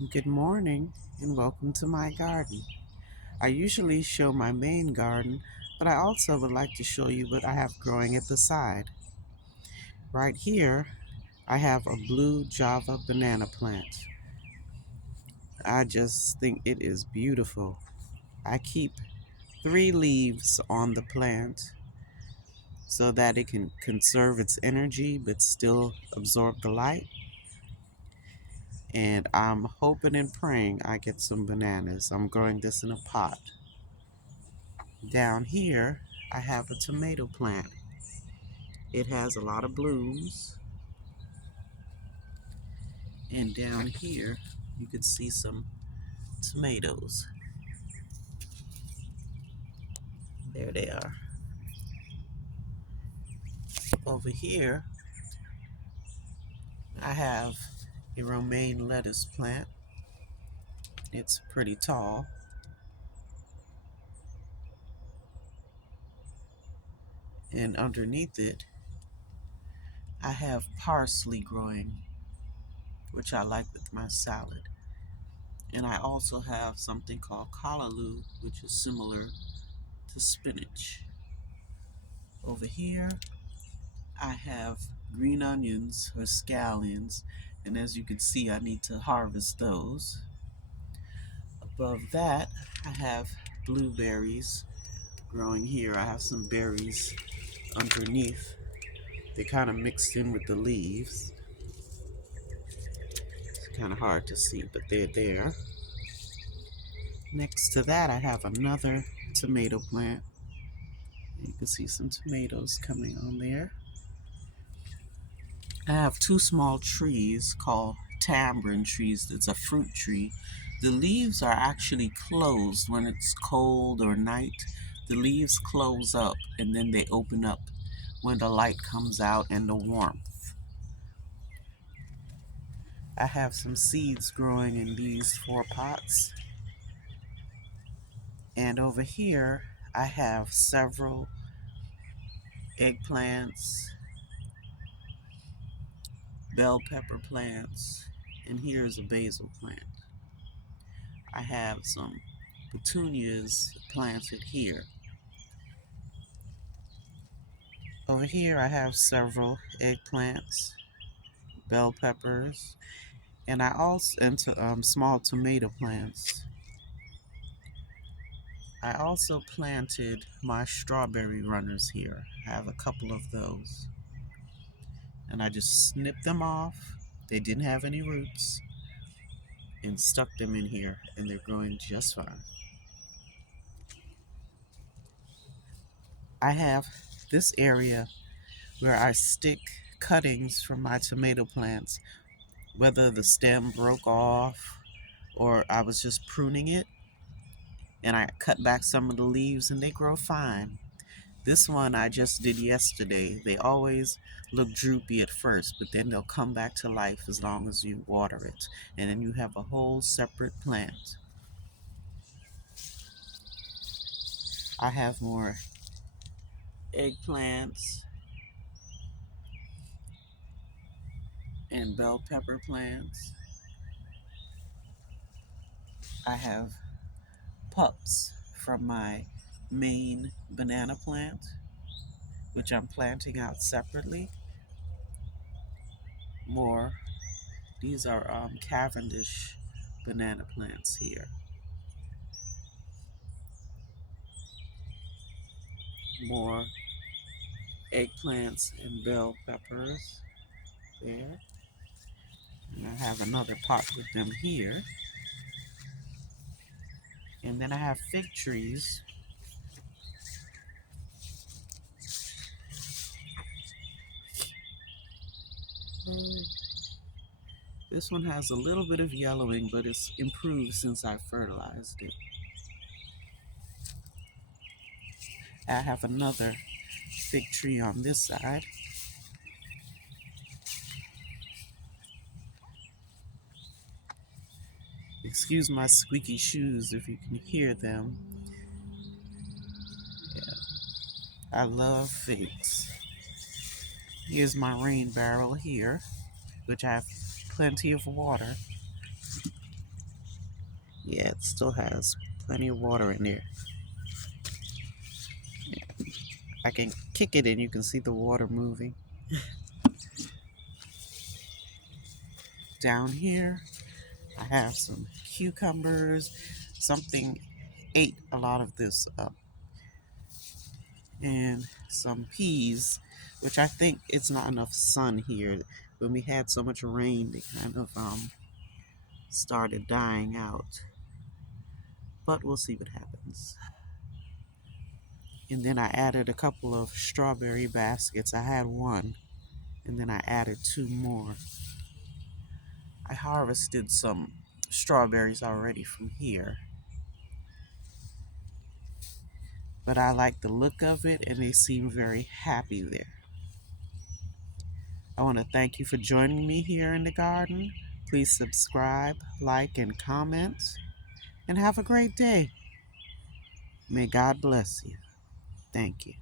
Good morning and welcome to my garden. I usually show my main garden, but I also would like to show you what I have growing at the side. Right here, I have a blue Java banana plant. I just think it is beautiful. I keep 3 leaves on the plant so that it can conserve its energy but still absorb the light. And I'm hoping and praying I get some bananas. I'm growing this in a pot. Down here, I have a tomato plant. It has a lot of blooms. And down here, you can see some tomatoes. There they are. Over here, I have a romaine lettuce plant. It's pretty tall. And underneath it, I have parsley growing, which I like with my salad. And I also have something called callaloo, which is similar to spinach. Over here, I have green onions or scallions, and as you can see, I need to harvest those. Above that, I have blueberries growing here. I have some berries underneath. They kind of mixed in with the leaves. It's kind of hard to see, but they're there. Next to that, I have another tomato plant. You can see some tomatoes coming on there. I have 2 small trees called tamarind trees. It's a fruit tree. The leaves are actually closed when it's cold or night. The leaves close up and then they open up when the light comes out and the warmth. I have some seeds growing in these 4 pots. And over here, I have several eggplants, bell pepper plants, and here's a basil plant. I have some petunias planted here. Over here I have several eggplants, bell peppers, and I also into small tomato plants. I also planted my strawberry runners here. I have a couple of those. And I just snipped them off. They didn't have any roots and stuck them in here and they're growing just fine. I have this area where I stick cuttings from my tomato plants, whether the stem broke off or I was just pruning it, and I cut back some of the leaves and they grow fine. This one I just did yesterday. They always look droopy at first, but then they'll come back to life as long as you water it. And then you have a whole separate plant. I have more eggplants and bell pepper plants. I have pups from my main banana plant, which I'm planting out separately. More. These are Cavendish banana plants here. More eggplants and bell peppers there. And I have another pot with them here. And then I have fig trees. Um, This one has a little bit of yellowing, but it's improved since I fertilized it. I have another fig tree on this side. Excuse my squeaky shoes if you can hear them. Yeah, I love figs. Here's my rain barrel here, which I have plenty of water. Yeah, it still has plenty of water in there. I can kick it and you can see the water moving. Down here, I have some cucumbers. Something ate a lot of this up. And some peas, which I think it's not enough sun here. When we had so much rain, they kind of started dying out. But we'll see what happens. And then I added a couple of strawberry baskets. I had one, and then I added two more. I harvested some strawberries already from here, but I like the look of it and they seem very happy there. I want to thank you for joining me here in the garden. Please subscribe, like, and comment, and have a great day. May God bless you. Thank you.